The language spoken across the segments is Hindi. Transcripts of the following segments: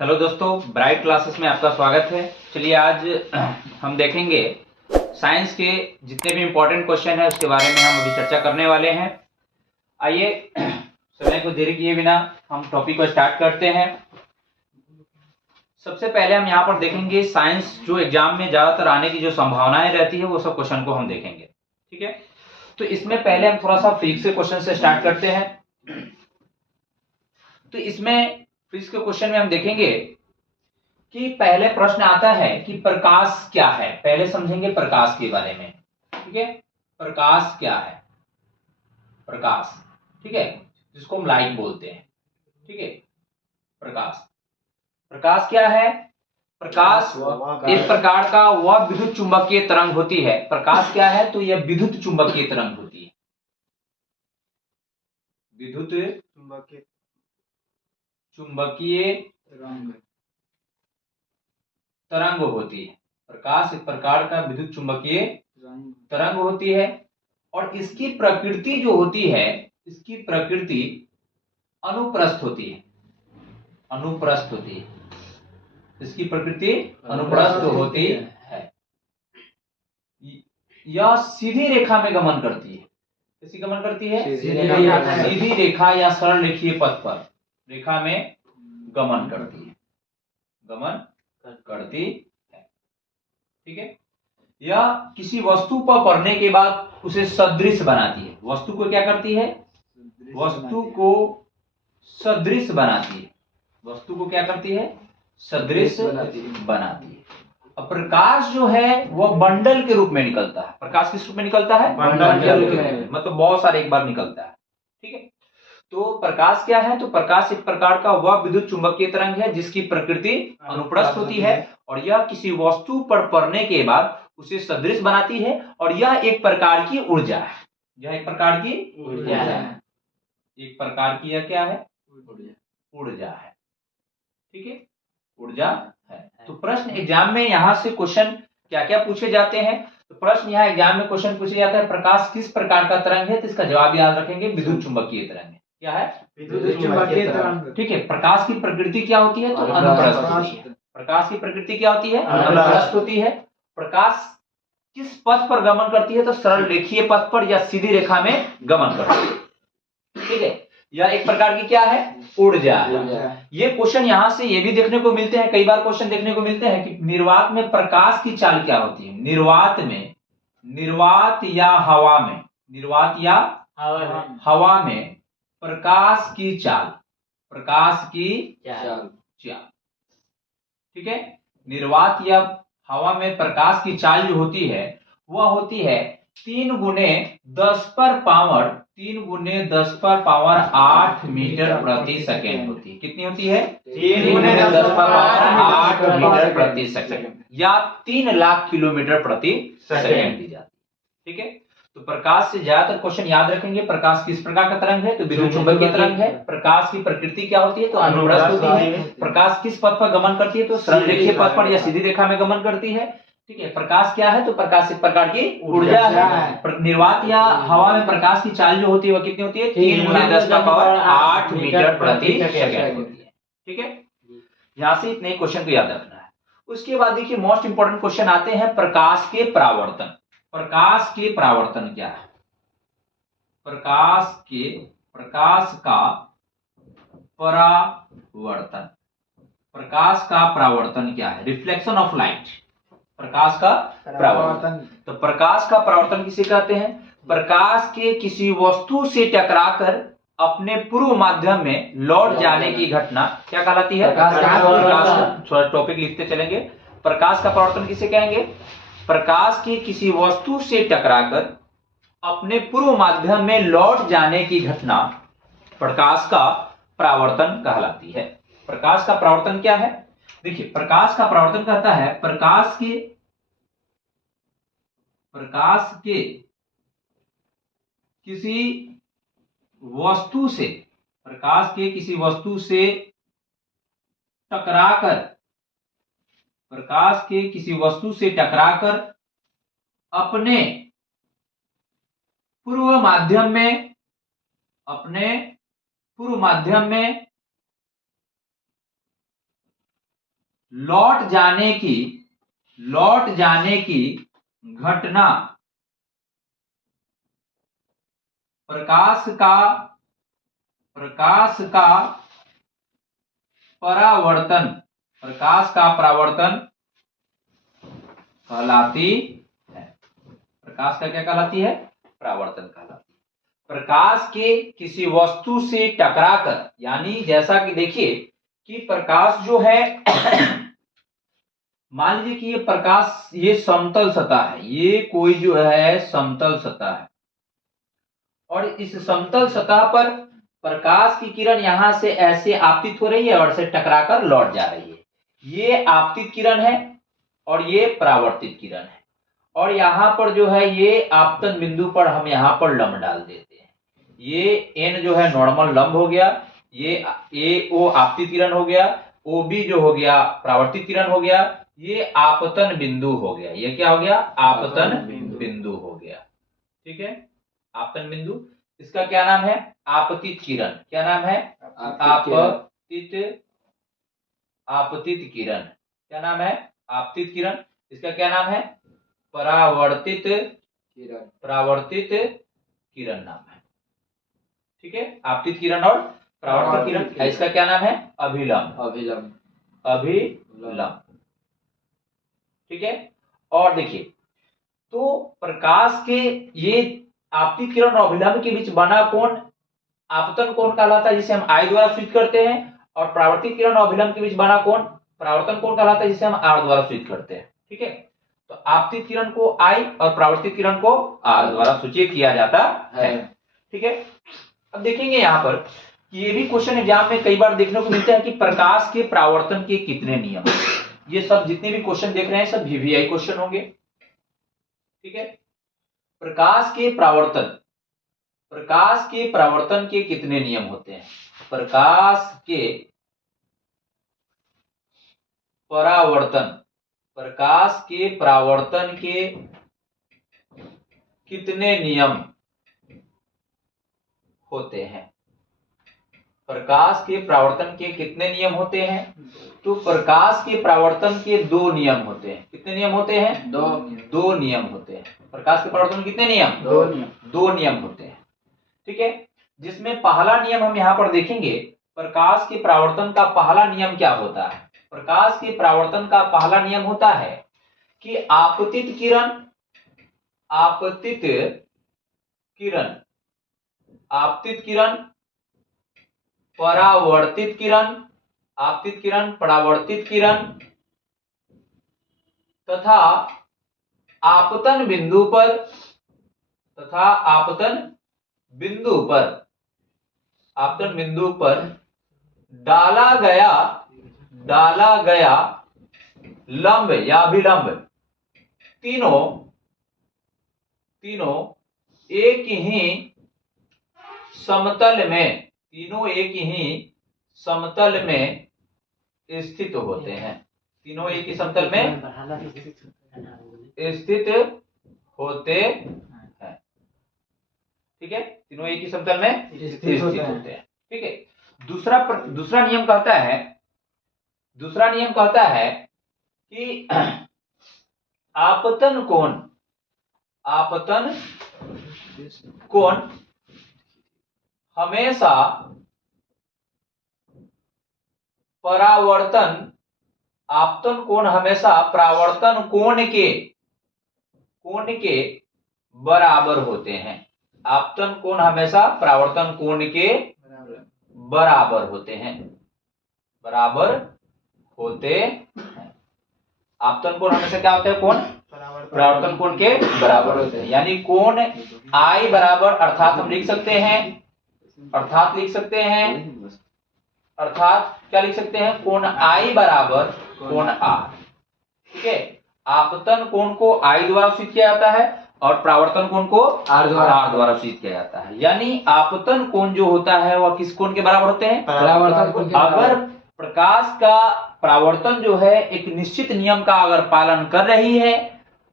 हेलो दोस्तों, ब्राइट क्लासेस में आपका स्वागत है। चलिए आज हम देखेंगे साइंस के जितने भी इम्पोर्टेंट क्वेश्चन है उसके बारे में हम अभी चर्चा करने वाले हैं। आइए समय को देरी किए बिना हम टॉपिक को स्टार्ट करते हैं। सबसे पहले हम यहाँ पर देखेंगे साइंस जो एग्जाम में ज्यादातर आने की जो संभावनाएं रहती है वो सब क्वेश्चन को हम देखेंगे। ठीक है, तो इसमें पहले हम थोड़ा सा फिजिक्स के क्वेश्चन से स्टार्ट करते हैं। तो इसमें फिजिक्स के क्वेश्चन में हम देखेंगे कि पहले प्रश्न आता है कि प्रकाश क्या है। पहले समझेंगे प्रकाश के बारे में। ठीक है, प्रकाश क्या है? प्रकाश, ठीक है, जिसको हम लाइट बोलते हैं। ठीक है, प्रकाश, प्रकाश क्या है? प्रकाश एक प्रकार का वह विद्युत चुंबकीय तरंग होती है। प्रकाश क्या है? तो यह विद्युत चुंबकीय तरंग होती है। विद्युत चुंबकीय तरंग होती है। प्रकाश एक प्रकार का विद्युत चुंबकीय तरंग होती है और इसकी प्रकृति जो होती है, इसकी प्रकृति अनुप्रस्थ होती है। अनुप्रस्थ होती है, इसकी प्रकृति अनुप्रस्थ होती है। यह सीधी रेखा में गमन करती है। कैसी गमन करती है? सीधी रेखा या सरल रेखीय पथ पर रेखा में गमन करती है। गमन करती है। ठीक है, यह किसी वस्तु पर पड़ने के बाद उसे सदृश बनाती है। वस्तु को क्या करती है? वस्तु को सदृश बनाती है। वस्तु को क्या करती है? सदृश बनाती है। अब प्रकाश जो है वह बंडल के रूप में निकलता है। प्रकाश किस रूप में निकलता है? बंडल के रूप में, मतलब बहुत सारे एक बार निकलता है। ठीक है, तो प्रकाश क्या है? तो प्रकाश एक प्रकार का वह विद्युत चुंबकीय तरंग है जिसकी प्रकृति अनुप्रस्थ होती है और यह किसी वस्तु पर पड़ने के बाद उसे सदृश बनाती है और यह एक प्रकार की ऊर्जा है। यह एक प्रकार की ऊर्जा है। एक प्रकार की यह क्या है? ऊर्जा है। ठीक है, ऊर्जा है। तो प्रश्न एग्जाम में यहां से क्वेश्चन क्या क्या पूछे जाते हैं? तो प्रश्न यहाँ एग्जाम में क्वेश्चन पूछे जाता है प्रकाश किस प्रकार का तरंग है, तो इसका जवाब याद रखेंगे विद्युत चुंबकीय तरंग है। क्या है? विद्युत चुंबकीय तरंग। ठीक है, प्रकाश की प्रकृति क्या होती है? तो अनुप्रस्थ होती है। प्रकाश की प्रकृति क्या होती है? अनुप्रस्थ होती है। प्रकाश किस पथ पर गमन करती है? तो सरल रेखीय पथ पर या सीधी रेखा में गमन करती है। ठीक है, यह एक प्रकार की क्या है? ऊर्जा है। ये क्वेश्चन यहां से ये भी देखने को मिलते हैं, कई बार क्वेश्चन देखने को मिलते हैं कि निर्वात में प्रकाश की चाल क्या होती है। निर्वात में, निर्वात या हवा में, निर्वात या हवा में प्रकाश की चाल, प्रकाश की चाल। ठीक है, निर्वात या हवा में प्रकाश की चाल जो होती है वह होती है 3 गुने 10 पर पावर 8 मीटर प्रति सेकेंड होती है। कितनी होती है? 3 गुने 10 पर पावर 8 मीटर प्रति सेकेंड या 3 लाख किलोमीटर प्रति सेकेंड दी जाती है। ठीक है, तो प्रकाश से ज्यादातर क्वेश्चन याद रखेंगे। प्रकाश किस प्रकार का तरंग है? तो विद्युत चुंबकीय तरंग है। प्रकाश की प्रकृति क्या होती है? तो अनुप्रस्थ होती है। प्रकाश किस पथ पर गमन करती है? तो सरल रेखीय पथ पर या सीधी रेखा में गमन करती है। ठीक है, प्रकाश क्या है? तो प्रकाश एक प्रकार की ऊर्जा है। निर्वात या हवा में प्रकाश की चाल जो होती है वह कितनी होती है? 3 गुने 10 का पावर 8 मीटर प्रति सेकेंड होती है। ठीक है, यहां से इतने क्वेश्चन को याद रखना है। उसके बाद देखिए मोस्ट इंपोर्टेंट क्वेश्चन आते हैं प्रकाश के परावर्तन। प्रकाश के परावर्तन क्या है? प्रकाश का परावर्तन, प्रकाश का परावर्तन क्या है? रिफ्लेक्शन ऑफ लाइट, प्रकाश का परावर्तन। तो प्रकाश का परावर्तन किसे कहते हैं? प्रकाश के किसी वस्तु से टकराकर अपने पूर्व माध्यम में लौट जाने की घटना क्या कहलाती है? थोड़ा टॉपिक लिखते चलेंगे। प्रकाश का परावर्तन किसे कहेंगे? प्रकाश के किसी वस्तु से टकराकर अपने पूर्व माध्यम में लौट जाने की घटना प्रकाश का परावर्तन कहलाती है। प्रकाश का परावर्तन क्या है? देखिए, प्रकाश का परावर्तन कहता है प्रकाश के किसी वस्तु से, प्रकाश के किसी वस्तु से टकराकर, प्रकाश के किसी वस्तु से टकराकर अपने पूर्व माध्यम में, अपने पूर्व माध्यम में लौट जाने की घटना प्रकाश का परावर्तन कहलाती है। प्रकाश का क्या कहलाती है? परावर्तन कहलाती है। प्रकाश के किसी वस्तु से टकराकर, यानी जैसा कि देखिए कि प्रकाश जो है मान लीजिए कि ये प्रकाश, ये समतल सतह है, ये कोई जो है समतल सतह है, और इस समतल सतह पर प्रकाश की किरण यहां से ऐसे आपतित हो रही है और से टकराकर लौट जा रही है। ये आपतित किरण है और ये परावर्तित किरण है, और यहां पर जो है ये आपतन बिंदु पर हम यहां पर लंब डाल देते हैं। ये एन जो है नॉर्मल लंब हो गया, ये ए ओ आपतित किरण हो गया, ओ बी जो हो गया परावर्तित किरण हो गया, ये आपतन बिंदु हो गया। ये क्या हो गया? आपतन बिंदु हो गया। ठीक है, आपतन बिंदु। इसका क्या नाम है? आपतित किरण। क्या नाम है? आपतित किरण। क्या नाम है? आपतित किरण। इसका क्या नाम है? परावर्तित किरण नाम है। ठीक है, आपतित किरण और परावर्तित किरण। इसका क्या नाम है? अभिलंब। ठीक है, और देखिए तो प्रकाश के ये आपतित किरण और अभिलंब के बीच बना कोण आपतन कोण कहलाता है, जिसे हम आई द्वारा सूचित करते हैं, और परावर्तित किरण और अभिलंब के बीच बना कोण परावर्तन कोण कहलाता है, जिसे हम आर द्वारा सूचित करते हैं। ठीक है, तो आपतित किरण को आई और परावर्तित किरण को आर द्वारा सूचित किया जाता है। ठीक है, अब देखेंगे यहाँ पर कि ये भी क्वेश्चन एग्जाम में कई बार देखने को मिलता है कि प्रकाश के परावर्तन के कितने नियम। ये सब जितने भी क्वेश्चन देख रहे हैं सब वीवीआई क्वेश्चन होंगे। ठीक है, प्रकाश के परावर्तन के कितने नियम होते हैं? प्रकाश के परावर्तन के कितने नियम होते हैं? प्रकाश के परावर्तन के कितने नियम होते हैं? तो प्रकाश के परावर्तन के 2 नियम होते हैं। कितने नियम होते हैं? 2 नियम होते हैं। प्रकाश के परावर्तन कितने नियम? 2 नियम होते हैं। ठीक है, जिसमें पहला नियम हम यहाँ पर देखेंगे। प्रकाश के परावर्तन का पहला नियम क्या होता है? प्रकाश के परावर्तन का पहला नियम होता है कि आपतित किरण परावर्तित किरण तथा आपतन बिंदु पर डाला गया लंब या अभिलंब तीनों एक ही समतल में स्थित होते हैं। तीनों एक ही समतल में स्थित होते हैं। ठीक है, तीनों एक ही समतल में स्थित होते हैं। ठीक है, दूसरा नियम कहता है कि आपतन कोण हमेशा परावर्तन कोण के बराबर होते हैं। आपतन कोण हमेशा परावर्तन कोण के बराबर होते हैं। आपतन कोण हमेशा क्या होता है? कोण परावर्तन कोण के बराबर होते हैं। यानी कोण आई बराबर, अर्थात हम लिख सकते हैं, क्या लिख सकते हैं? कोण आई बराबर कोण आर। ठीक है, आपतन कोण को आई द्वारा सूचित किया जाता है और परावर्तन कोण को आर द्वारा सूचित किया जाता है। यानी आपतन कोण जो होता है वह किस कोण के बराबर होते हैं? परावर्तन कोण। अगर प्रकाश का परावर्तन जो है एक निश्चित नियम का अगर पालन कर रही है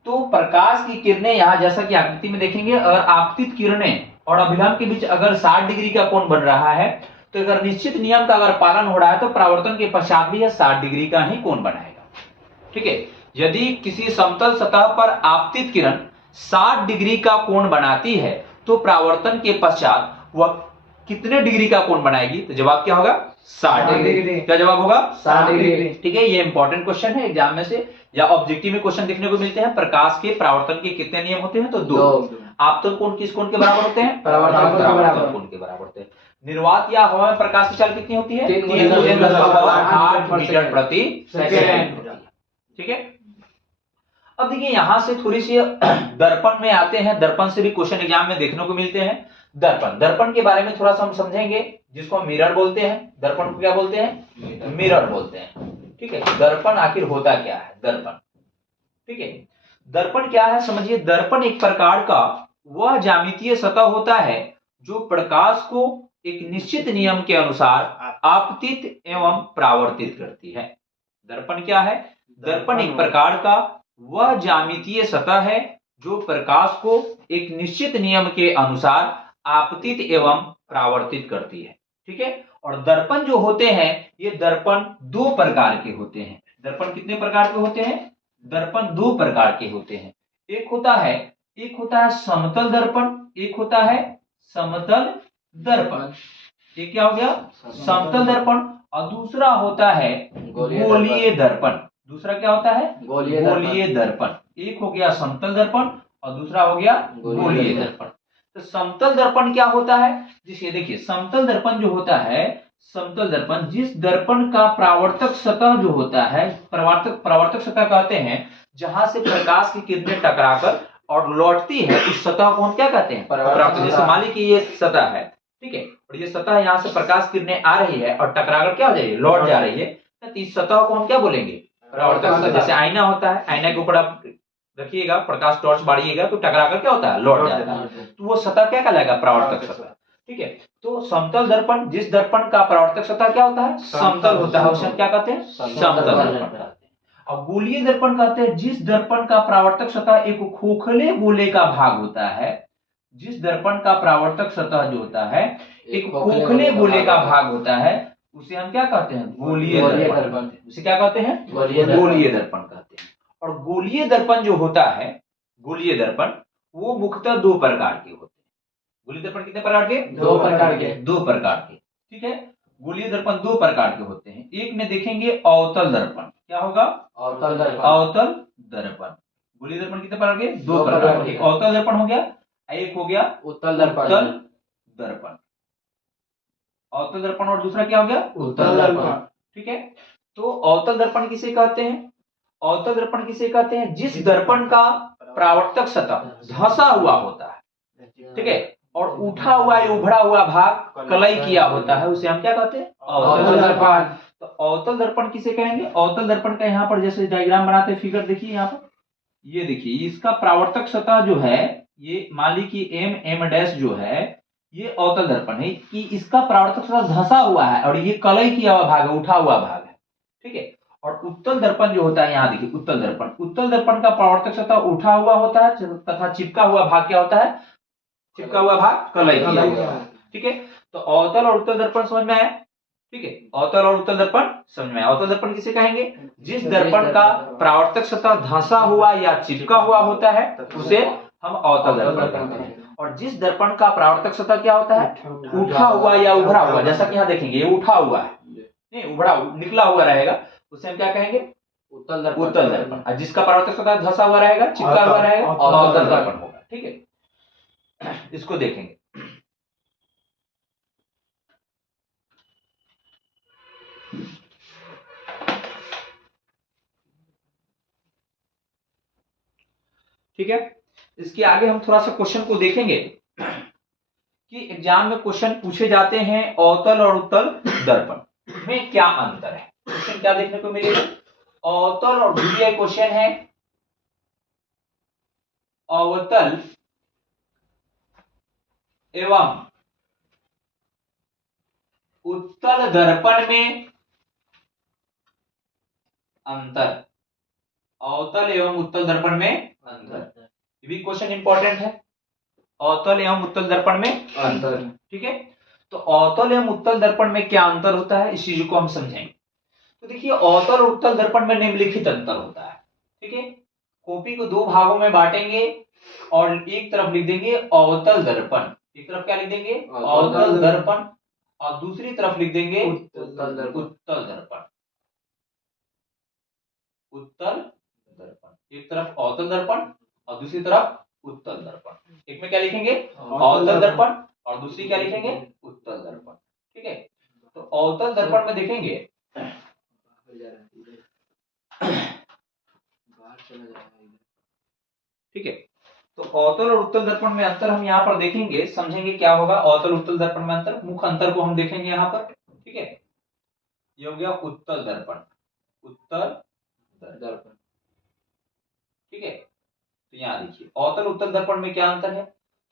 तो प्रकाश की किरणें, यहां जैसा कि आकृति में देखेंगे, अगर आपतित किरणें और अभिलंब के बीच अगर 60 डिग्री का कोण बन रहा है तो अगर निश्चित नियम का अगर पालन हो रहा है तो परावर्तन के पश्चात भी यह 60 डिग्री का ही कोण बनाएगा। ठीक है, यदि किसी समतल सतह पर आपतित किरण 60 डिग्री का कोण बनाती है तो परावर्तन के पश्चात वह कितने डिग्री का कोण बनाएगी? तो जवाब क्या होगा? 60 डिग्री। क्या जवाब होगा? 60 डिग्री। ठीक है, ये इंपॉर्टेंट क्वेश्चन है एग्जाम में से या ऑब्जेक्टिव में क्वेश्चन देखने को मिलते हैं। प्रकाश के परावर्तन के कितने नियम होते हैं? तो 2। आपतन कोण किस कोण के बराबर होते हैं? परावर्तन कोण के बराबर होते हैं। निर्वात या हवा में प्रकाश की चाल कितनी होती है? 3×10⁸ मीटर प्रति सेकंड। ठीक है, अब देखिए यहां से थोड़ी सी दर्पण में आते हैं। दर्पण से भी क्वेश्चन एग्जाम में देखने को मिलते हैं। दर्पण के बारे में थोड़ा सा हम समझेंगे, जिसको हम मिरर बोलते हैं। दर्पण को क्या बोलते हैं? मिरर बोलते हैं। ठीक है, दर्पण आखिर होता क्या है? दर्पण, ठीक है, दर्पण क्या है समझिए। दर्पण एक प्रकार का वह ज्यामितीय सतह होता है जो प्रकाश को एक निश्चित नियम के अनुसार आपतित एवं परावर्तित करती है। दर्पण क्या है? दर्पण एक प्रकार का वह ज्यामितीय सतह है जो प्रकाश को एक निश्चित नियम के अनुसार आपतित एवं परावर्तित करती है। ठीक है, और दर्पण जो होते हैं ये दर्पण 2 प्रकार के होते हैं। दर्पण कितने प्रकार के होते हैं? दर्पण 2 प्रकार के होते हैं। एक होता है समतल दर्पण, एक होता है समतल दर्पण। ये क्या हो गया? समतल दर्पण। और दूसरा होता है गोलीय दर्पण। दूसरा क्या होता है? गोलीय दर्पण। एक हो गया समतल दर्पण और दूसरा हो गया गोलीय दर्पण। तो समतल दर्पण क्या होता है? जिसे देखिए समतल दर्पण जो होता है, समतल दर्पण जिस दर्पण का परावर्तक सतह जो होता है, परावर्तक सतह कहते हैं जहां से प्रकाश की किरणें टकराकर और लौटती है, उस सतह को हम क्या कहते हैं? परावर्तक। जैसे मान लीजिए कि ये सतह है, ठीक है, और ये सतह यहाँ से प्रकाश किरणें आ रही है और टकराकर क्या हो जाएगी? लौट जा रही है, तो इस सतह को हम क्या बोलेंगे? परावर्तक सतह। जैसे आईना होता है, आईना के ऊपर आप रखिएगा, प्रकाश टॉर्च बाड़िएगा तो टकराकर क्या होता है? लौट जाता है। तो वो सतह क्या कहलाएगा? परावर्तक सतह। ठीक है, तो समतल दर्पण जिस दर्पण का परावर्तक सतह क्या होता है? समतल होता है, उसे हम क्या कहते हैं? समतल दर्पण कहते हैं। और गोलीय दर्पण कहते हैं जिस दर्पण का परावर्तक सतह एक खोखले गोले का भाग होता है। जिस दर्पण का परावर्तक सतह जो होता है एक खोखले गोले का भाग होता है, उसे हम क्या कहते हैं? गोलीय दर्पण। उसे क्या कहते हैं? गोलीय दर्पण कहते हैं। और गोलीय दर्पण जो होता है, गोलीय दर्पण वो मुख्यतः 2 प्रकार के होते हैं। गोलीय दर्पण कितने प्रकार के? 2 प्रकार के। 2 प्रकार के। ठीक है, गोलीय दर्पण 2 प्रकार के होते हैं। एक में देखेंगे अवतल दर्पण। क्या होगा? अवतल दर्पण। अवतल दर्पण। गोलीय दर्पण कितने प्रकार के? 2 प्रकार के। एक अवतल दर्पण हो गया, एक हो गया उत्तल दर्पण। अवतल दर्पण और दूसरा क्या हो गया? उत्तल दर्पण। ठीक है, तो अवतल दर्पण किसे कहते हैं? अवतल दर्पण किसे कहते हैं? जिस दर्पण का परावर्तक सतह धंसा हुआ होता है, ठीक है, और उठा हुआ या उभड़ा हुआ भाग कलई किया होता है, उसे हम क्या कहते हैं? अवतल दर्पण। तो अवतल दर्पण किसे कहेंगे? अवतल दर्पण का यहाँ पर जैसे डायग्राम बनाते हैं, फिगर देखिए यहाँ पर, ये देखिए इसका परावर्तक सतह जो है, ये मान ली कि m' जो है ये अवतल दर्पण है कि इसका परावर्तक सतह धंसा हुआ है और ये कलई किया हुआ भाग है, उठा हुआ भाग है। ठीक है, और उत्तल दर्पण जो होता है, यहाँ देखिए उत्तल दर्पण का परावर्तक सतह उठा हुआ होता है तथा चिपका हुआ भाग क्या होता है? चिपका हुआ भाग कलई किया हुआ है। ठीक है, तो अवतल और उत्तल दर्पण समझ में आया? ठीक है, अवतल और उत्तल दर्पण समझ में आया। अवतल दर्पण किसे कहेंगे? जिस दर्पण का परावर्तक सतह धंसा हुआ या चिपका हुआ होता है उसे हम अवतल दर्पण कहते हैं। और जिस दर्पण का परावर्तक सतह क्या होता है? उठा हुआ या उभरा हुआ, जैसा कि यहाँ देखेंगे ये उठा हुआ है, नहीं उभरा निकला हुआ रहेगा, उसे हम क्या कहेंगे? उत्तल दर्पण। और जिसका परावर्तक सतह धंसा हुआ रहेगा, चिपका हुआ रहेगा, अवतल दर्पण होगा। ठीक है, इसको देखेंगे। ठीक है, इसके आगे हम थोड़ा सा क्वेश्चन को देखेंगे कि एग्जाम में क्वेश्चन पूछे जाते हैं अवतल और उत्तल दर्पण में क्या अंतर है। क्वेश्चन क्या देखने को मिलेगा? अवतल और द्वितीय क्वेश्चन है अवतल एवं उत्तल दर्पण में अंतर। अवतल एवं उत्तल दर्पण में अंतर, ये भी क्वेश्चन इंपॉर्टेंट है। अवतल एवं उत्तल दर्पण में अंतर। ठीक है, तो तो अवतल एवं उत्तल दर्पण में क्या अंतर होता है, इस चीज को हम समझेंगे। तो देखिए अवतल और उत्तल दर्पण में निम्नलिखित अंतर होता है। ठीक है, कॉपी को दो भागों में बांटेंगे और एक तरफ लिख देंगे अवतल दर्पण, एक तरफ क्या लिख देंगे अवतल दर्पण, और दूसरी तरफ लिख देंगे उत्तल दर्पण। उत्तल दर्पण। उत्तल दर्पण, एक तरफ अवतल दर्पण और दूसरी तरफ उत्तल दर्पण। एक में क्या लिखेंगे अवतल दर्पण और दूसरी क्या लिखेंगे उत्तल दर्पण। ठीक है, तो अवतल दर्पण में देखेंगे, ठीक है, तो अवतल और उत्तल दर्पण में अंतर हम यहाँ पर देखेंगे, समझेंगे क्या होगा अवतल उत्तल दर्पण में अंतर, मुख्य अंतर को हम देखेंगे यहाँ पर। ठीक है, ये हो गया उत्तल दर्पण, उत्तल दर्पण। ठीक है, तो यहाँ देखिए अवतल उत्तल दर्पण में क्या अंतर है,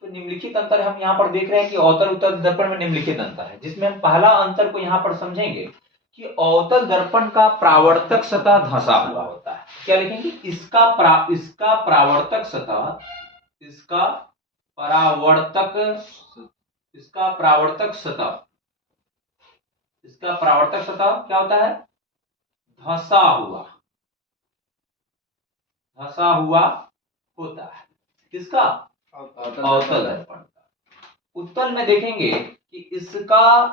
तो निम्नलिखित अंतर हम यहाँ पर देख रहे हैं कि अवतल उत्तल दर्पण में निम्नलिखित अंतर है, जिसमें हम पहला अंतर को यहाँ पर समझेंगे कि अवतल दर्पण का परावर्तक सतह धंसा हुआ होता है। क्या लिखेंगे, इसका परावर्तक सतह, इसका परावर्तक सतह, इसका परावर्तक सतह क्या होता है, धंसा हुआ होता है। किसका, अवतल दर्पण का। उत्तल में देखेंगे कि इसका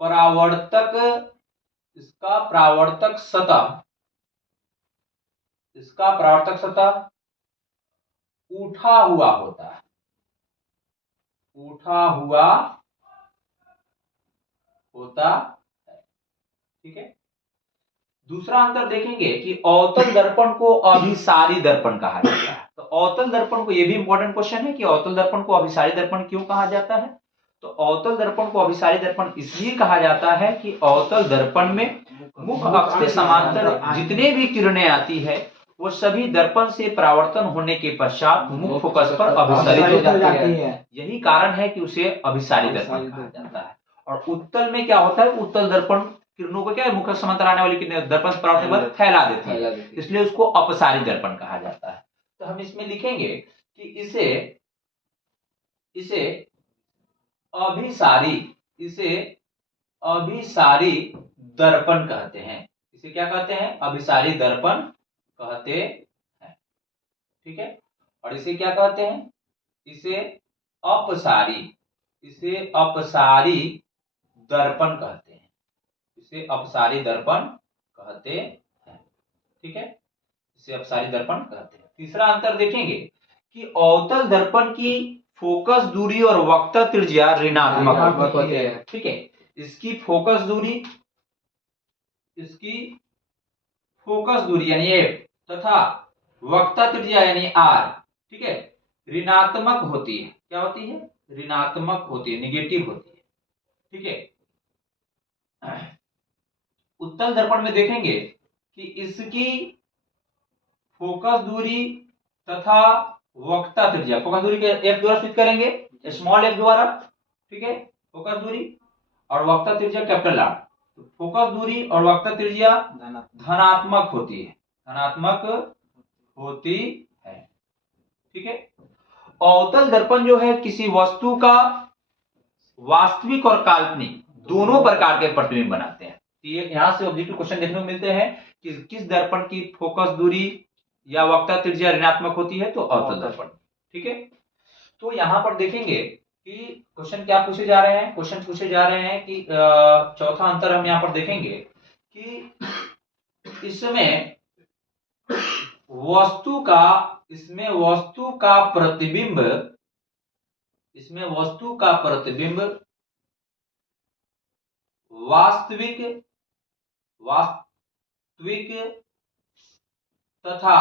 परावर्तक सतह उठा हुआ होता है, ठीक है। दूसरा अंतर देखेंगे कि अवतल दर्पण को अभिसारी दर्पण कहा जाता है। तो अवतल दर्पण को, यह भी इंपॉर्टेंट क्वेश्चन है कि अवतल दर्पण को अभिसारी दर्पण क्यों कहा जाता है। तो अवतल दर्पण को अभिसारी दर्पण इसलिए कहा जाता है कि अवतल दर्पण में मुख्य अक्ष के समांतर जितने भी किरणें आती है वो सभी दर्पण से परावर्तन होने के पश्चात मुख्य फोकस पर अभिसारित हो जाती है। यही कारण है कि उसे अभिसारी दर्पण कहा जाता है। और उत्तल में क्या होता है, उत्तल दर्पण किरणों को क्या है, मुख्य समांतर आने वाली किरणें दर्पण से परावर्तन पर फैला देती है, इसलिए उसको अपसारी दर्पण कहा जाता है। तो हम इसमें लिखेंगे कि इसे अभिसारी दर्पण कहते हैं। इसे क्या कहते हैं, अभिसारी दर्पण कहते हैं। ठीक है, और इसे क्या कहते हैं, इसे अपसारी दर्पण कहते हैं, इसे अपसारी दर्पण कहते हैं। ठीक है, इसे अपसारी दर्पण कहते हैं। तीसरा अंतर देखेंगे कि अवतल दर्पण की फोकस दूरी और वक्ता त्रिज्या ऋणात्मक होती है। ठीक है, इसकी फोकस दूरी यानी F तथा वक्ता त्रिज्या यानी R, ठीक है, ऋणात्मक होती है। क्या होती है, ऋणात्मक होती है, निगेटिव होती है। ठीक है, उत्तल दर्पण में देखेंगे कि इसकी फोकस दूरी तथा वक्ता त्रिज्या, फोकस दूरी के F द्वारा सूचित करेंगे, स्मॉल f द्वारा। ठीक है, फोकस दूरी और वक्ता त्रिज्या कैपिटल R। तो फोकस दूरी और वक्ता त्रिज्या धनात्मक होती है, ठीक है। अवतल दर्पण जो है किसी वस्तु का वास्तविक और काल्पनिक दोनों प्रकार के प्रतिबिंब बनाते हैं। ये यहां से ऑब्जेक्टिव क्वेश्चन देखने को मिलते हैं कि किस दर्पण की फोकस दूरी या वक्ता त्रिज्या ऋणात्मक होती है, तो अवतल दर्पण। ठीक है, तो यहां पर देखेंगे कि क्वेश्चन क्या पूछे जा रहे हैं, क्वेश्चन पूछे जा रहे हैं कि चौथा अंतर हम यहां पर देखेंगे कि इसमें वस्तु का प्रतिबिंब वास्तविक तथा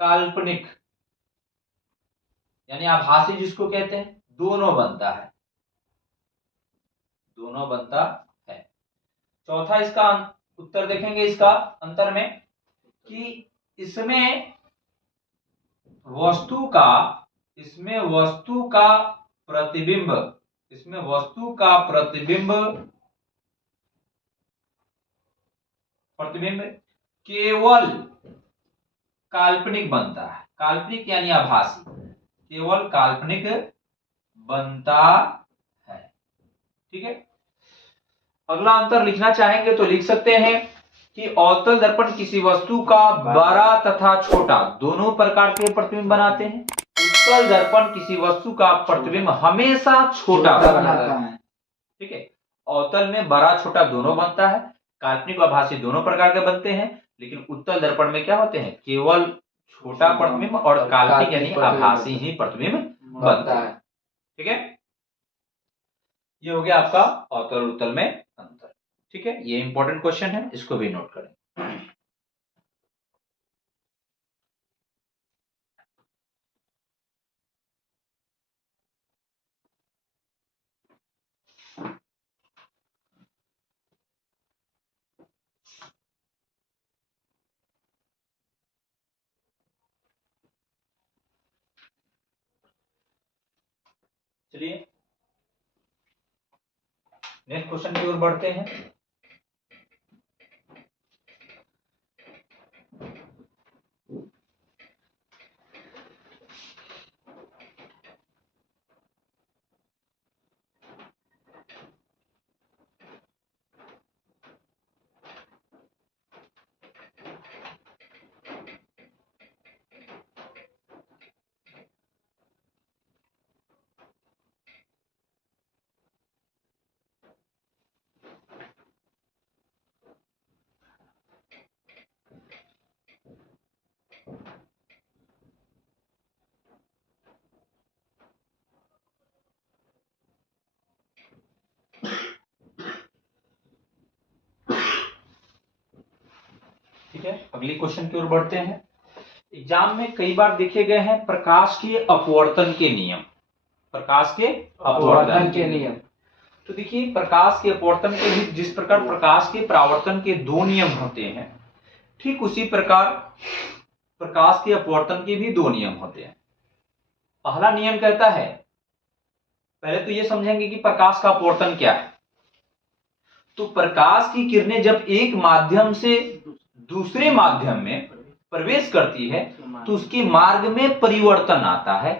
काल्पनिक यानी आभासी जिसको कहते हैं, दोनों बनता है। चौथा इसका उत्तर देखेंगे, इसका अंतर में कि इसमें वस्तु का प्रतिबिंब केवल काल्पनिक बनता है, काल्पनिक यानी आभासी। केवल काल्पनिक बनता है। ठीक है, अगला अंतर लिखना चाहेंगे तो लिख सकते हैं कि अवतल दर्पण किसी वस्तु का बड़ा तथा छोटा दोनों प्रकार के प्रतिबिंब बनाते हैं। उत्तल दर्पण किसी वस्तु का प्रतिबिंब हमेशा छोटा बनाता है। ठीक है, अवतल में बड़ा छोटा दोनों बनता है, काल्पनिक व आभासी दोनों प्रकार के बनते हैं, लेकिन उत्तल दर्पण में क्या होते हैं, केवल छोटा प्रतिबिंब और काल्पनिक यानी आभासी ही प्रतिबिंब बनता है। ठीक है, ये हो गया आपका अवतल उत्तल में अंतर। ठीक है, ये इंपॉर्टेंट क्वेश्चन है, इसको भी नोट करें। चलिए नेक्स्ट क्वेश्चन की ओर बढ़ते हैं। ठीक है, अगली क्वेश्चन की ओर बढ़ते हैं। एग्जाम में कई बार देखे गए हैं प्रकाश के अपवर्तन के नियम। प्रकाश के अपवर्तन के नियम, तो देखिए प्रकाश के अपवर्तन के भी जिस प्रकार प्रकाश के परावर्तन के दो नियम होते हैं, ठीक उसी प्रकार प्रकाश के अपवर्तन के भी दो नियम होते हैं। पहला नियम कहता है, पहले तो ये समझेंगे कि प्रकाश का अपवर्तन क्या है। तो प्रकाश की किरणें जब एक माध्यम से दूसरे माध्यम में प्रवेश करती है तो उसके मार्ग में परिवर्तन आता है,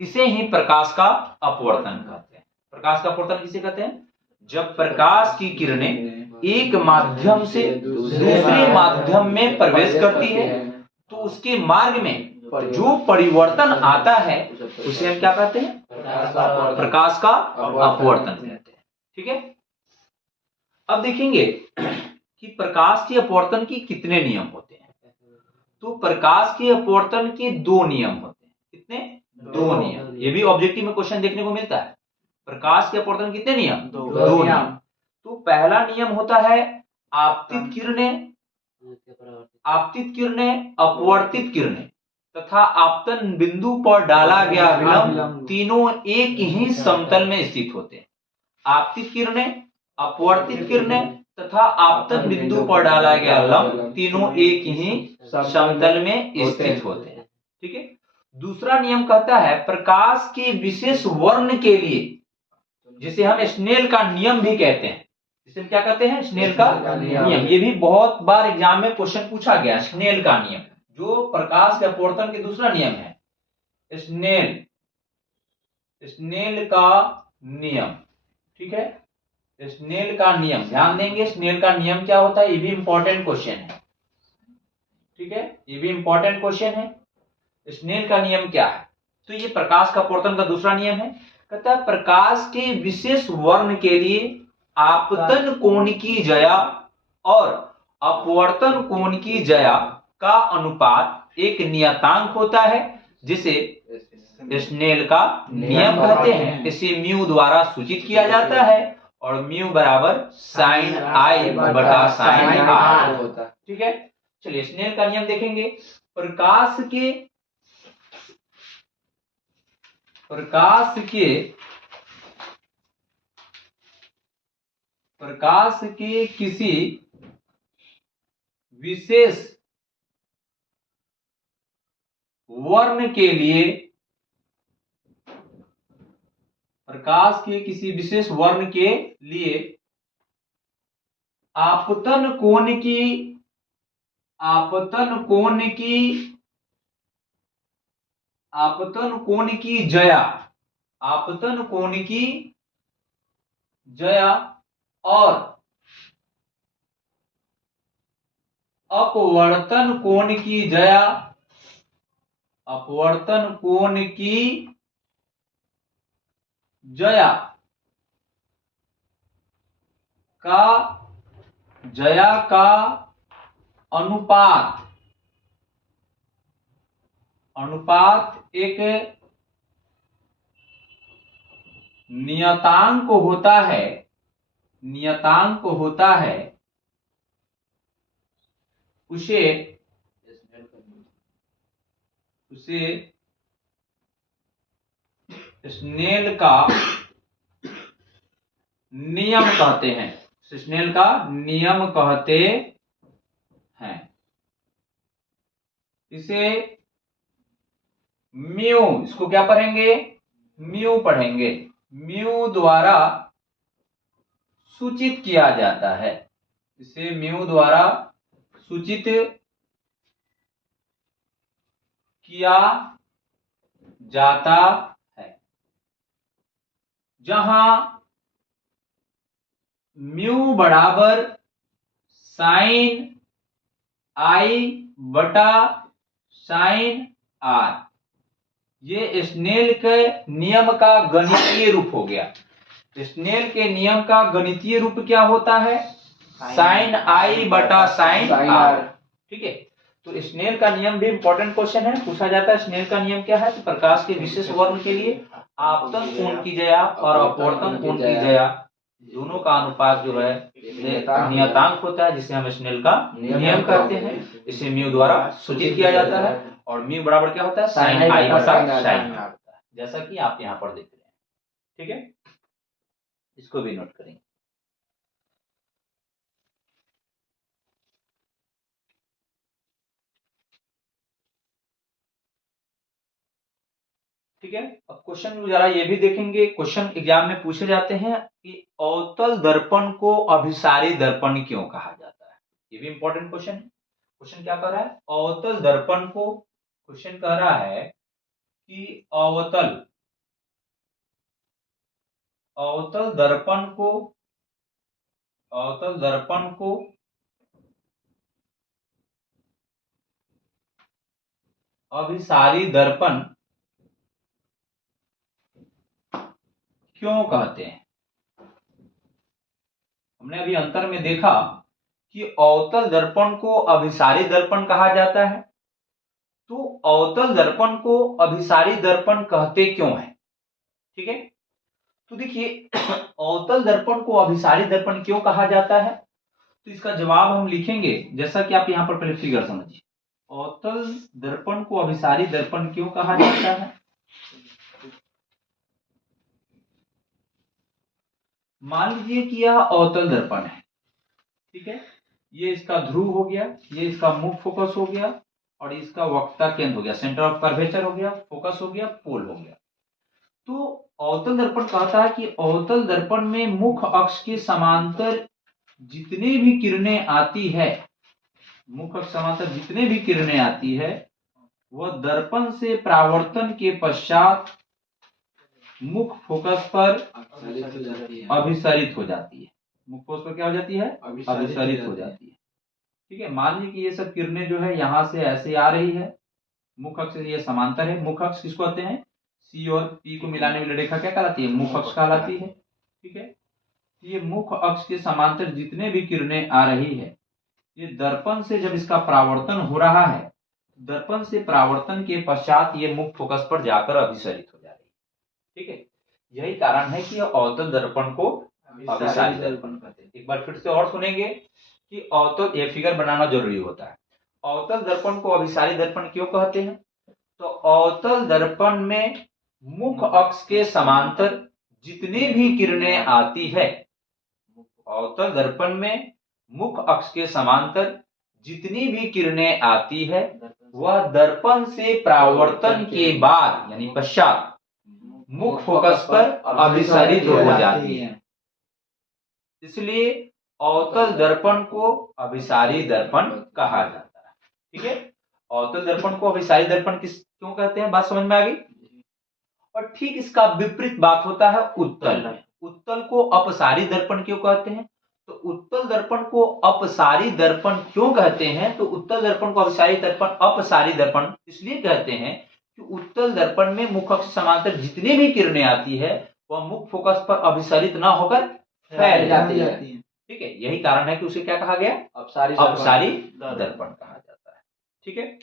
इसे ही प्रकाश का अपवर्तन कहते हैं। प्रकाश का अपवर्तन किसे कहते हैं, जब प्रकाश की किरणें एक माध्यम से दूसरे माध्यम में प्रवेश करती है तो उसके मार्ग में जो परिवर्तन आता है उसे हम क्या कहते हैं, प्रकाश का अपवर्तन कहते हैं। ठीक है, अब देखेंगे कि प्रकाश के अपवर्तन के कितने नियम होते हैं। तो प्रकाश के अपवर्तन के दो नियम होते हैं। कितने, दो नियम। ये भी ऑब्जेक्टिव में क्वेश्चन देखने को मिलता है। प्रकाश के अपवर्तन कितने नियम, दो नियम। तो पहला नियम होता है आपतित किरणें, अपवर्तित किरणें तथा आपतन बिंदु पर डाला गया विलंब तीनों एक ही समतल में स्थित होते हैं। आपतित किरणें, अपवर्तित किरणें तथा आपतन बिंदु पर डाला गया लंब तीनों एक ही समतल में स्थित होते हैं। ठीक है, दूसरा नियम कहता है प्रकाश के विशेष वर्ण के लिए, जिसे हम स्नेल का नियम भी कहते हैं, जिसे हम क्या कहते हैं, स्नेल का नियम। ये भी बहुत बार एग्जाम में क्वेश्चन पूछा गया, स्नेल का नियम, जो प्रकाश के अपवर्तन के दूसरा नियम है, स्नेल का नियम। ठीक है, स्नेल का नियम ध्यान देंगे, स्नेल का नियम क्या होता है, ये भी इंपॉर्टेंट क्वेश्चन है। ठीक है, ये भी इंपॉर्टेंट क्वेश्चन है, स्नेल का नियम क्या है। तो ये प्रकाश का अपवर्तन का दूसरा नियम है। कहता है प्रकाश के विशेष वर्ण के लिए आपतन कोण की ज्या और अपवर्तन कोण की ज्या का अनुपात एक नियतांक होता है, जिसे स्नेल का नियम कहते हैं। इसे म्यू द्वारा सूचित किया जाता है और म्यू बराबर साइन आई बटा साइन आर होता है। ठीक है, चलिए स्नेल का नियम देखेंगे। प्रकाश के किसी विशेष वर्ण के लिए, प्रकाश के किसी विशेष वर्ण के लिए आपतन कोण की आपतन कोण की जया, आपतन कोण की जया और अपवर्तन कोण की जया, अपवर्तन कोण की जया का, जया का अनुपात, अनुपात एक नियतांक होता है, नियतांक होता है, उसे स्नेल का नियम कहते हैं, स्नेल का नियम कहते हैं। इसे म्यू, इसको क्या पढ़ेंगे, म्यू पढ़ेंगे, म्यू द्वारा सूचित किया जाता है, इसे म्यू द्वारा सूचित किया जाता है। जहां म्यू बराबर साइन आई बटा साइन आर, ये स्नेल के नियम का गणितीय रूप हो गया। स्नेल के नियम का गणितीय रूप क्या होता है, साइन आई बटा साइन आर। ठीक है, तो स्नेल का नियम भी इंपॉर्टेंट क्वेश्चन है, पूछा जाता है। स्नेल का नियम क्या है, तो प्रकाश के विशेष वर्ण के लिए आपतन कोण की जया और अपवर्तन कोण की जया दोनों का अनुपात जो है नियतांक होता है, जिसे हम स्नेल का नियम कहते हैं। इसे म्यू द्वारा सूचित किया जाता है और म्यू बराबर क्या होता है, साइन आई बटा साइन आर, जैसा कि आप यहाँ पर देख रहे हैं। ठीक है, इसको भी नोट करेंगे। ठीक है, अब क्वेश्चन जरा ये भी देखेंगे, क्वेश्चन एग्जाम में पूछे जाते हैं कि अवतल दर्पण को अभिसारी दर्पण क्यों कहा जाता है। ये भी इंपॉर्टेंट क्वेश्चन है। क्वेश्चन क्या कह रहा है, अवतल दर्पण को, क्वेश्चन कह रहा है कि अवतल, अवतल दर्पण को, अवतल दर्पण को अभिसारी दर्पण क्यों कहते हैं। हमने अभी अंतर में देखा कि अवतल दर्पण को अभिसारी दर्पण कहा जाता है, तो अवतल दर्पण को अभिसारी दर्पण कहते क्यों है। ठीक है, तो देखिए अवतल दर्पण को अभिसारी दर्पण क्यों कहा जाता है, तो इसका जवाब हम लिखेंगे, जैसा कि आप यहां पर पहले फिगर समझिए। अवतल दर्पण को अभिसारी दर्पण क्यों कहा जाता है, मान लीजिए कि यह अवतल दर्पण है। ठीक है, ये इसका ध्रुव हो गया, ये इसका मुख्य फोकस हो गया और इसका वक्रता केंद्र हो गया, सेंटर ऑफ कर्वेचर हो गया, फोकस हो गया, पोल हो गया। तो अवतल दर्पण कहता है कि अवतल दर्पण में मुख्य अक्ष के समांतर जितनी भी किरणें आती है, मुख्य अक्ष समांतर जितने भी किरणें आती है, वह दर्पण से परावर्तन के पश्चात मुख्य फोकस पर अभिसरित हो जाती है। मुख्य फोकस पर क्या हो जाती है, अभिसरित हो जाती है। ठीक है, मान लीजिए कि ये सब किरणें जो है यहां से ऐसे आ रही है, मुख्य अक्ष से ये समांतर है। मुख्य अक्ष किसको कहते हैं, सी और पी को मिलाने वाली रेखा क्या कहलाती है, मुख्य अक्ष कहलाती है। ठीक है, ये मुख्य अक्ष के समांतर जितने भी किरणें आ रही है, ये दर्पण से जब इसका परावर्तन हो रहा है, दर्पण से परावर्तन के पश्चात ये मुख्य फोकस पर जाकर अभिसरित हो जा रही है। ठीक है, यही कारण है कि अवतल दर्पण को अभिसारी दर्पण कहते हैं। एक बार फिर से और सुनेंगे कि अवतल, ये फिगर बनाना जरूरी होता है। अवतल दर्पण को अभिसारी दर्पण क्यों कहते हैं, तो अवतल दर्पण में मुख्य अक्ष के समांतर जितनी भी किरणें आती है, अवतल दर्पण में मुख्य अक्ष के समांतर जितनी भी किरणें आती है, वह दर्पण से परावर्तन के बाद यानी पश्चात मुख्य फोकस पर अभिसरित हो जाती है। इसलिए अवतल दर्पण को अभिसारी दर्पण कहा जाता है। ठीक है, अवतल दर्पण को अभिसारी दर्पण किस क्यों कहते हैं, बात समझ में आ गई। और ठीक इसका विपरीत बात होता है उत्तल में। उत्तल को अपसारी दर्पण क्यों कहते हैं, तो उत्तल दर्पण को अपसारी दर्पण क्यों कहते हैं, तो उत्तल दर्पण को अपसारी दर्पण इसलिए कहते हैं कि उत्तल दर्पण में मुख अक्ष समांतर जितनी भी किरणें आती है वह मुख्य फोकस पर अभिसरित ना होकर फैल जाती है। ठीक है, यही कारण है कि उसे क्या कहा गया, अपसारी दर्पण कहा जाता है। ठीक है,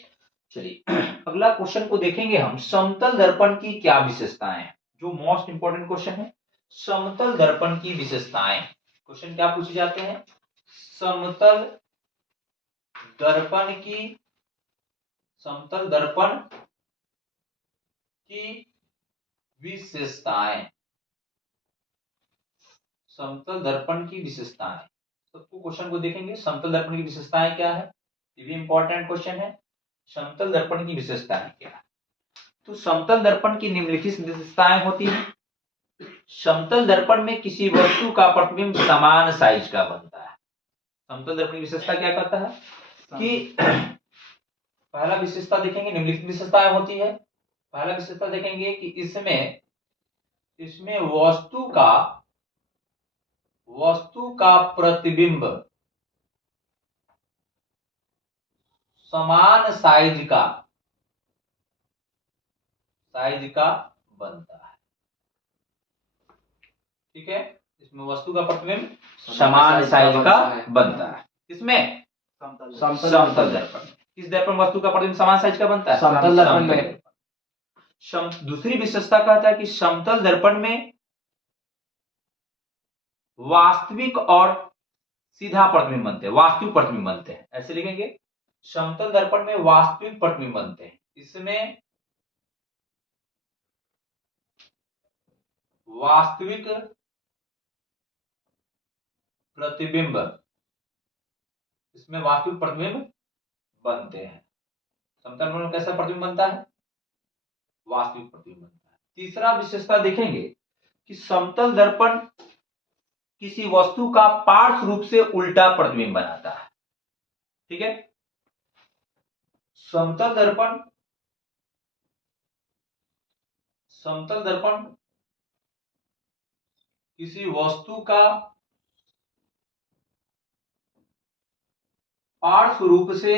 चलिए अगला क्वेश्चन को देखेंगे हम, समतल दर्पण की क्या विशेषताएं हैं, जो मोस्ट इंपोर्टेंट क्वेश्चन है, समतल दर्पण की विशेषताएं। क्वेश्चन क्या पूछे जाते हैं, समतल दर्पण की विशेषताएं, समतल दर्पण की विशेषताएं। सबको क्वेश्चन को देखेंगे, समतल दर्पण की विशेषताएं क्या है, ये भी इंपॉर्टेंट क्वेश्चन है। समतल दर्पण की विशेषताएं क्या है, तो समतल दर्पण की निम्नलिखित विशेषताएं होती हैं। समतल दर्पण में किसी वस्तु का प्रतिबिंब समान साइज का बनता है। समतल दर्पण की विशेषता क्या कहता है कि पहला विशेषता देखेंगे, निम्नलिखित विशेषताएं होती है। पहला विशेषता देखेंगे कि इसमें वस्तु का प्रतिबिंब समान साइज का बनता है। ठीक है, इसमें वस्तु का प्रतिबिंब समान साइज का बनता है। इसमें समतल दर्पण, किस दर्पण वस्तु का प्रतिबिंब समान साइज का बनता है, समतल दर्पण में। दूसरी विशेषता कहता है कि समतल दर्पण में वास्तविक और सीधा प्रतिबिंब बनते हैं, वास्तविक प्रतिबिंब बनते हैं, ऐसे लिखेंगे, समतल दर्पण में वास्तविक प्रतिबिंब बनते हैं। इसमें वास्तविक प्रतिबिंब बनते हैं। समतल दर्पण में कैसा प्रतिबिंब बनता है, वास्तविक प्रतिबिंब बनता है। तीसरा विशेषता देखेंगे कि समतल दर्पण किसी वस्तु का पार्श्व रूप से उल्टा प्रतिबिंब बनाता है। ठीक है, समतल दर्पण किसी वस्तु का पार्श्व रूप से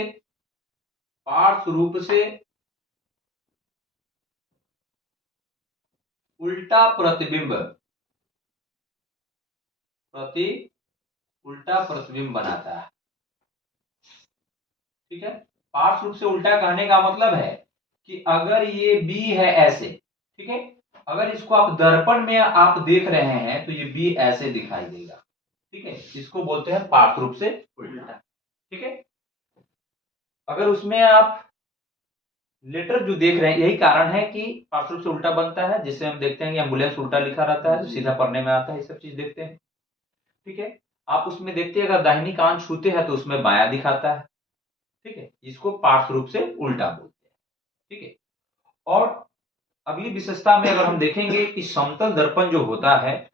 उल्टा प्रतिबिंब बनाता है। ठीक है, पार्श्व रूप से उल्टा कहने का मतलब है कि अगर ये बी है ऐसे, ठीक है, अगर इसको आप दर्पण में आप देख रहे हैं तो ये बी ऐसे दिखाई देगा। ठीक है, इसको बोलते हैं पार्श्व रूप से उल्टा। ठीक है, अगर उसमें आप लेटर जो देख रहे हैं, यही कारण है कि पार्श्व रूप से उल्टा बनता है, जिससे हम देखते हैं कि एम्बुलेंस उल्टा लिखा रहता है तो सीधा पढ़ने में आता है, ये सब चीज देखते हैं। ठीक है, आप उसमें देखते हैं अगर दाहिनी कान छूते हैं तो उसमें बायां दिखाता है। ठीक है, इसको पार्श्व रूप से उल्टा बोलते हैं। ठीक है, और अगली विशेषता में अगर हम देखेंगे कि समतल दर्पण जो होता है,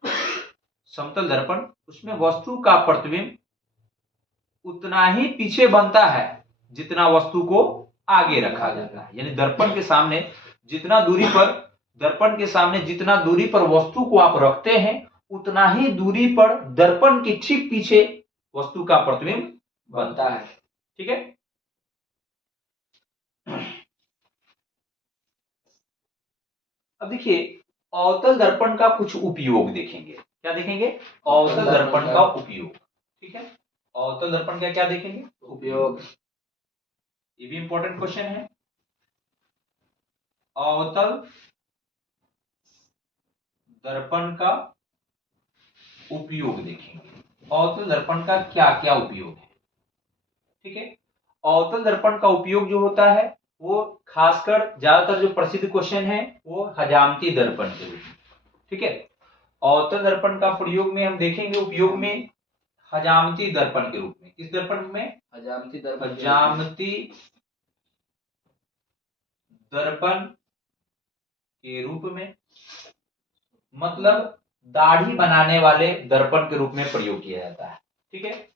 समतल दर्पण, उसमें वस्तु का प्रतिबिंब उतना ही पीछे बनता है जितना वस्तु को आगे रखा जाता है। यानी दर्पण के सामने जितना दूरी पर वस्तु को आप रखते हैं उतना ही दूरी पर दर्पण के ठीक पीछे वस्तु का प्रतिबिंब बनता है। ठीक है, अब देखिए अवतल दर्पण का कुछ उपयोग देखेंगे। क्या देखेंगे, अवतल दर्पण का उपयोग। ठीक है, अवतल दर्पण का क्या देखेंगे, उपयोग। ये भी इंपॉर्टेंट क्वेश्चन है। अवतल दर्पण का उपयोग देखेंगे, अवतल दर्पण का क्या क्या उपयोग है। ठीक है, अवतल दर्पण का उपयोग जो होता है वो खासकर ज्यादातर जो प्रसिद्ध क्वेश्चन है वो हजामती दर्पण के रूप में। ठीक है, अवतल दर्पण का प्रयोग में हम देखेंगे उपयोग में हजामती दर्पण के रूप में। किस दर्पण में, हजामती दर्पण के रूप में, मतलब दाढ़ी बनाने वाले दर्पण के रूप में प्रयोग किया जाता है। ठीक है,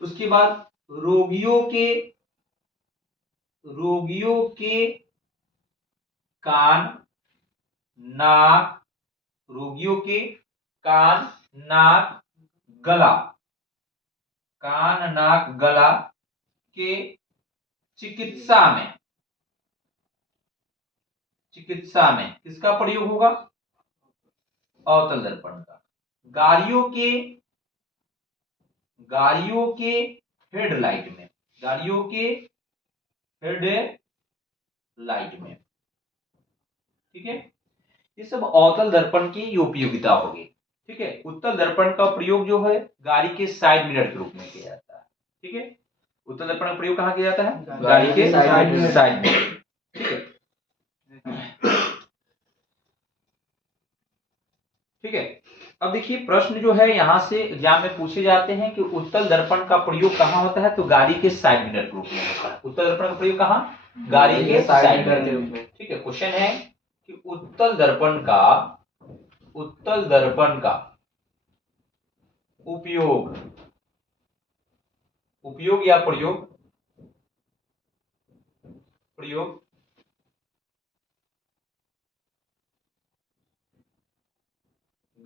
उसके बाद रोगियों के कान, नाक, रोगियों के कान, नाक, गला, कान, नाक, गला के चिकित्सा में किसका प्रयोग होगा? अवतल दर्पण का। गाड़ियों के हेडलाइट में, ठीक है। ये सब अवतल दर्पण की उपयोगिता होगी। ठीक है। उत्तल दर्पण का प्रयोग जो है गाड़ी के साइड मिरर के रूप में किया जाता है। ठीक है। उत्तल दर्पण का प्रयोग कहाँ किया जाता है? गाड़ी के साइड मिरर। ठीक है। ठीक है। अब देखिए प्रश्न जो है यहां से एग्जाम में पूछे जाते हैं कि उत्तल दर्पण का प्रयोग कहां होता है? तो गाड़ी के साइड मिरर के रूप में होता है। उत्तल दर्पण का प्रयोग कहां? गाड़ी के साइड मिरर के रूप में। ठीक है। क्वेश्चन है कि उत्तल दर्पण का उपयोग या प्रयोग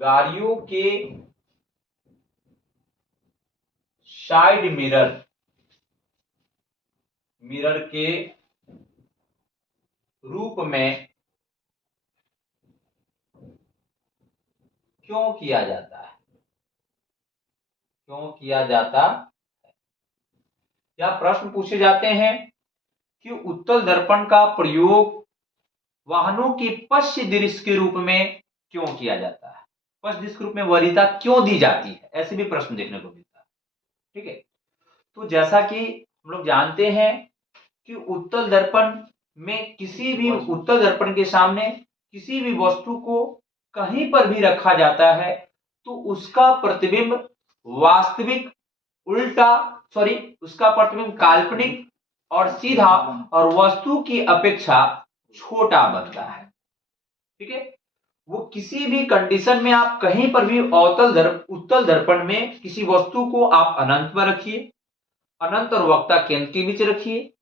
गाड़ियों के साइड मिरर के रूप में क्यों किया जाता है? या प्रश्न पूछे जाते हैं कि उत्तल दर्पण का प्रयोग वाहनों के पश्च दृश्य के रूप में क्यों किया जाता है? पश्च दृश्य के रूप में वरीयता क्यों दी जाती है? ऐसे भी प्रश्न देखने को मिलता है। ठीक है। तो जैसा कि हम लोग जानते हैं कि उत्तल दर्पण के सामने किसी भी वस्तु को कहीं पर भी रखा जाता है तो उसका प्रतिबिंब काल्पनिक और सीधा और वस्तु की अपेक्षा छोटा बनता है। ठीक है। वो किसी भी कंडीशन में आप कहीं पर भी उत्तल दर्पण में किसी वस्तु को आप अनंत पर रखिए, अनंत और वक्ता केंद्र के बीच रखिए,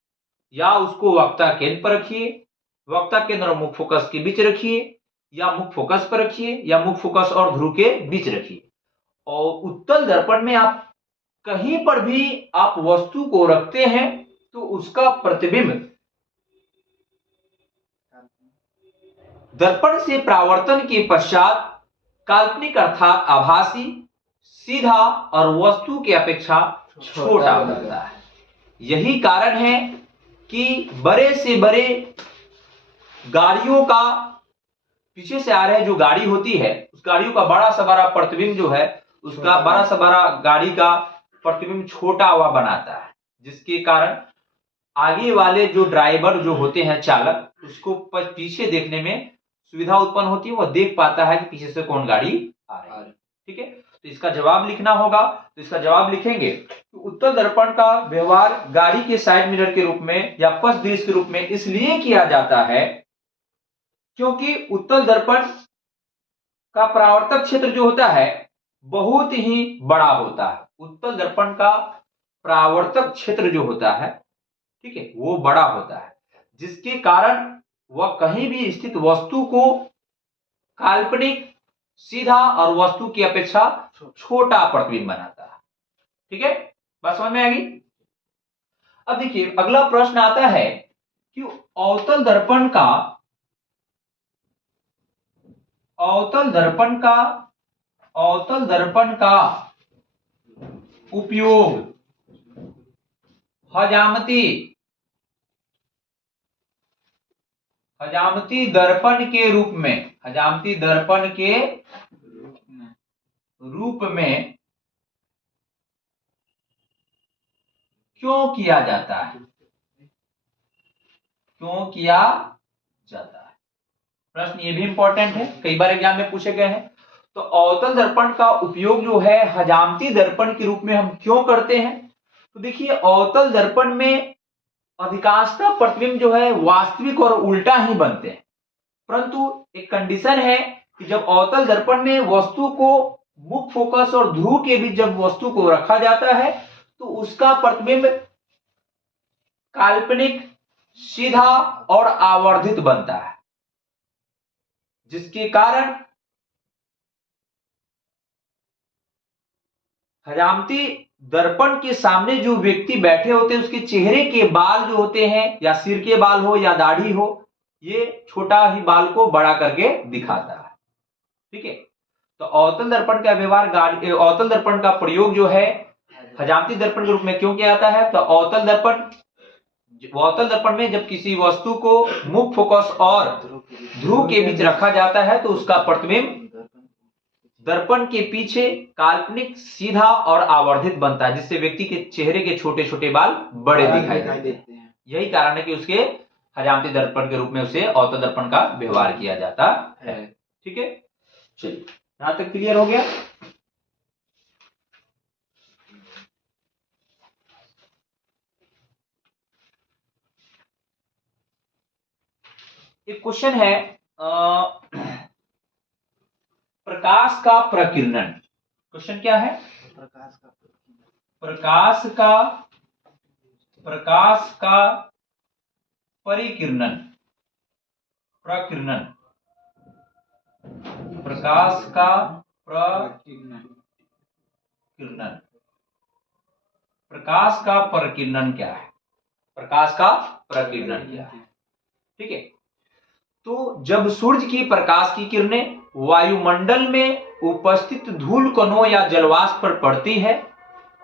या उसको वक्ता केंद्र पर रखिए, वक्ता केंद्र और मुख्य फोकस के बीच रखिए, या मुख्य फोकस पर रखिए, या मुख्य फोकस और ध्रुव के बीच रखिए। और उत्तल दर्पण में आप कहीं पर भी आप वस्तु को रखते हैं तो उसका प्रतिबिंब दर्पण से परावर्तन के पश्चात काल्पनिक अर्थात आभासी, सीधा और वस्तु की अपेक्षा छोटा बनता है। यही कारण है कि बड़े से बड़े गाड़ियों का पीछे से आ रहे जो गाड़ी होती है उस गाड़ियों का बड़ा सा बड़ा प्रतिबिंब जो है उसका बड़ा सा बड़ा गाड़ी का प्रतिबिंब छोटा हुआ बनाता है, जिसके कारण आगे वाले जो ड्राइवर जो होते हैं चालक उसको पीछे देखने में सुविधा उत्पन्न होती है। वह देख पाता है कि पीछे से कौन गाड़ी आ रही है। ठीक है। तो इसका जवाब लिखना होगा, तो इसका जवाब लिखेंगे तो उत्तल दर्पण का व्यवहार गाड़ी के साइड मिरर के रूप में या पश्च दृश्य के रूप में इसलिए किया जाता है क्योंकि उत्तल दर्पण का परावर्तक क्षेत्र जो होता है बहुत ही बड़ा होता है। उत्तल दर्पण का परावर्तक क्षेत्र जो होता है, ठीक है, वो बड़ा होता है, जिसके कारण वह कहीं भी स्थित वस्तु को काल्पनिक, सीधा और वस्तु की अपेक्षा छोटा प्रतिबिंब बनाता है। ठीक है, बात समझ में आ गई। अब देखिए अगला प्रश्न आता है कि अवतल दर्पण का उपयोग हजामती दर्पण के रूप में क्यों किया जाता है? प्रश्न ये भी इंपॉर्टेंट है, कई बार एग्जाम में पूछे गए हैं। तो अवतल दर्पण का उपयोग जो है हजामती दर्पण के रूप में हम क्यों करते हैं? तो देखिए अवतल दर्पण में अधिकांशतः प्रतिबिंब जो है वास्तविक और उल्टा ही बनते हैं, परंतु एक कंडीशन है कि जब अवतल दर्पण में वस्तु को मुख्य फोकस और ध्रुव के बीच जब वस्तु को रखा जाता है तो उसका प्रतिबिंब काल्पनिक, सीधा और आवर्धित बनता है। जिसके कारण हजामती दर्पण के सामने जो व्यक्ति बैठे होते हैं उसके चेहरे के बाल जो होते हैं, या सिर के बाल हो या दाढ़ी हो, ये छोटा ही बाल को बड़ा करके दिखाता है। ठीक है, तो अवतल दर्पण का व्यवहार अवतल दर्पण का प्रयोग जो है हजामती दर्पण के रूप में क्यों किया जाता है? तो अवतल दर्पण में जब किसी वस्तु को मुख्य फोकस और ध्रुव के बीच रखा जाता है तो उसका प्रतिबिंब दर्पण के पीछे काल्पनिक, सीधा और आवर्धित बनता है, जिससे व्यक्ति के चेहरे के छोटे छोटे बाल बड़े दिखाई देते हैं। यही कारण है कि उसके हजामती दर्पण के रूप में उसे अवतल दर्पण का व्यवहार किया जाता है। ठीक है, चलिए यहां तक क्लियर हो गया। एक क्वेश्चन है, प्रकाश का प्रकीर्णन। क्वेश्चन क्या है? प्रकाश का परिकीर्णन, प्रकीर्णन, प्रकाश का प्रकीर्णन। प्रकाश का प्रकीर्णन क्या है? प्रकाश का प्रकीर्णन क्या है? ठीक है, तो जब सूर्य की प्रकाश की किरणें वायुमंडल में उपस्थित धूल कणों या जलवाष्प पर पड़ती है,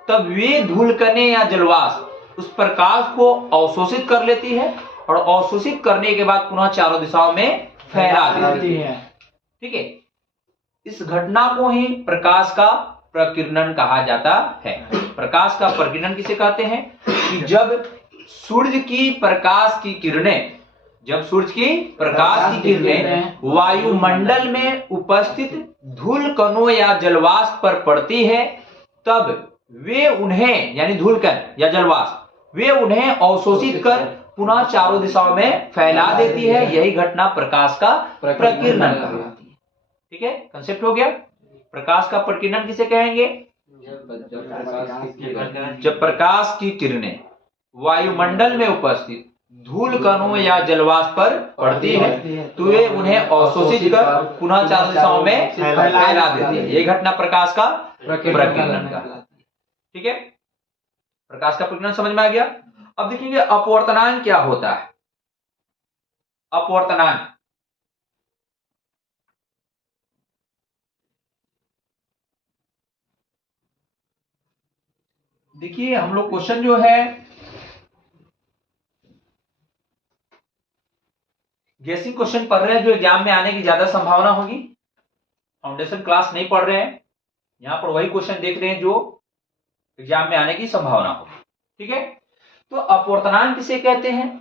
तब वे धूल कणें या जलवाष्प उस प्रकाश को अवशोषित कर लेती है और अवशोषित करने के बाद पुनः चारों दिशाओं में फैला देती है। ठीक है, इस घटना को ही प्रकाश का प्रकीर्णन कहा जाता है। प्रकाश का प्रकीर्णन किसे कहते हैं? कि जब सूर्य की प्रकाश की किरणें वायुमंडल में उपस्थित धूल कणों या जलवाष्प पर पड़ती है, तब वे उन्हें, यानी धूल कण या जलवाष्प, वे उन्हें अवशोषित कर पुनः चारों दिशाओं में फैला देती है। यही घटना प्रकाश का प्रकीर्णन कहलाती है। ठीक है, कंसेप्ट हो गया। प्रकाश का प्रकीर्णन किसे कहेंगे? जब प्रकाश की किरणें वायुमंडल में उपस्थित धूल कणों या जलवाष्प पर पड़ती है तो वे उन्हें अवशोषित कर पुनः चारों दिशाओं में फैला देती है। यही घटना प्रकाश का प्रकीर्णन का। ठीक है, प्रकाश का प्रकीर्णन समझ में आ गया। अब देखेंगे अपवर्तनांक क्या होता है। अपवर्तनांक, देखिए हम लोग क्वेश्चन जो है गेसिंग क्वेश्चन पढ़ रहे हैं, जो एग्जाम में आने की ज्यादा संभावना होगी। फाउंडेशन क्लास नहीं पढ़ रहे हैं, यहां पर वही क्वेश्चन देख रहे हैं जो एग्जाम में आने की संभावना होगी। ठीक है, तो अपवर्तनांक किसे कहते हैं?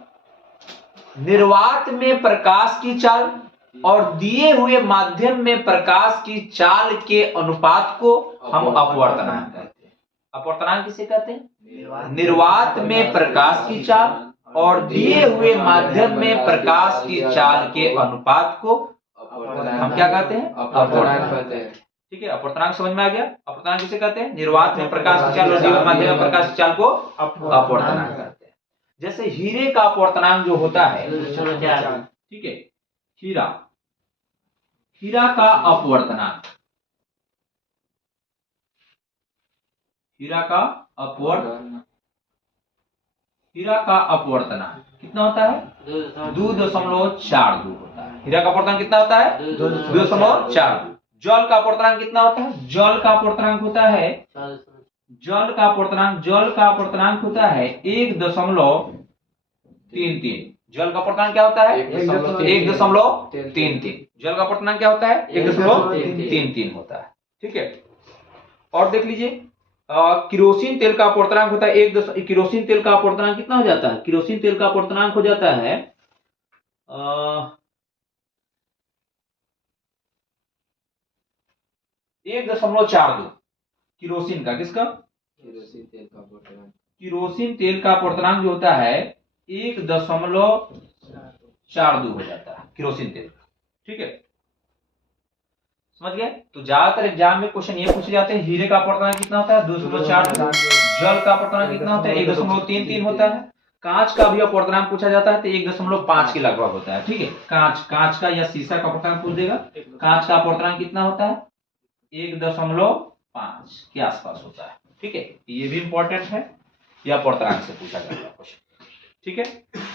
निर्वात में प्रकाश की चाल और दिए हुए माध्यम में प्रकाश की चाल के अनुपात को हम अपवर्तनांक कहते हैं। अपवर्तनांक किसे कहते हैं? निर्वात में प्रकाश की चाल और दिए हुए माध्यम में प्रकाश की चाल के अनुपात को हम क्या कहते हैं? अपवर्तनांक कहते हैं। ठीक है, अपवर्तनांक समझ में आ गया। अपवर्तनांक किसे कहते हैं? निर्वात में प्रकाश की चाल और दिए हुए माध्यम में प्रकाश की चाल को अपवर्तनांक कहते हैं। जैसे हीरे का अपवर्तनांक जो होता है, ठीक है, हीरा का अपवर्तनांक, हीरा का अपवर्तनांक कितना होता है? 2.42 होता है। हीरा का अपवर्तनांक कितना होता है? 2.42। जल का अपवर्तनांक कितना होता है? जल का अपवर्तनांक होता है 1.33। जल का अपवर्तनांक क्या होता है? 1.33। जल का अपवर्तनांक क्या होता है? 1.33 होता है। ठीक है, और देख लीजिए किरोसिन तेल का अपवर्तनांक होता है किरोसिन तेल का अपवर्तनांक कितना हो जाता है? किरोसिन तेल का अपवर्तनांक हो जाता है 1.42। किरोसिन का, किसका? किरोसिन तेल का अपवर्तनांक जो होता है 1.42 हो जाता है किरोसिन तेल का। ठीक है, समझ गए? तो ज्यादातर एग्जाम में क्वेश्चन ये पूछे जाते हैं, हीरे का अपवर्तनांक कितना होता है? 2.42। जल का अपवर्तनांक कितना होता है? 1.33 होता है। कांच का भी अपवर्तनांक पूछा जाता है तो 1.5 के लगभग होता है। ठीक है, कांच का या शीशा का अपवर्तनांक पूछ देगा। कांच का अपवर्तनांक कितना होता है? 1.5 के आसपास होता है। ठीक है, ये भी इंपॉर्टेंट है, यह अपवर्तनांक से पूछा जाता है क्वेश्चन। ठीक है।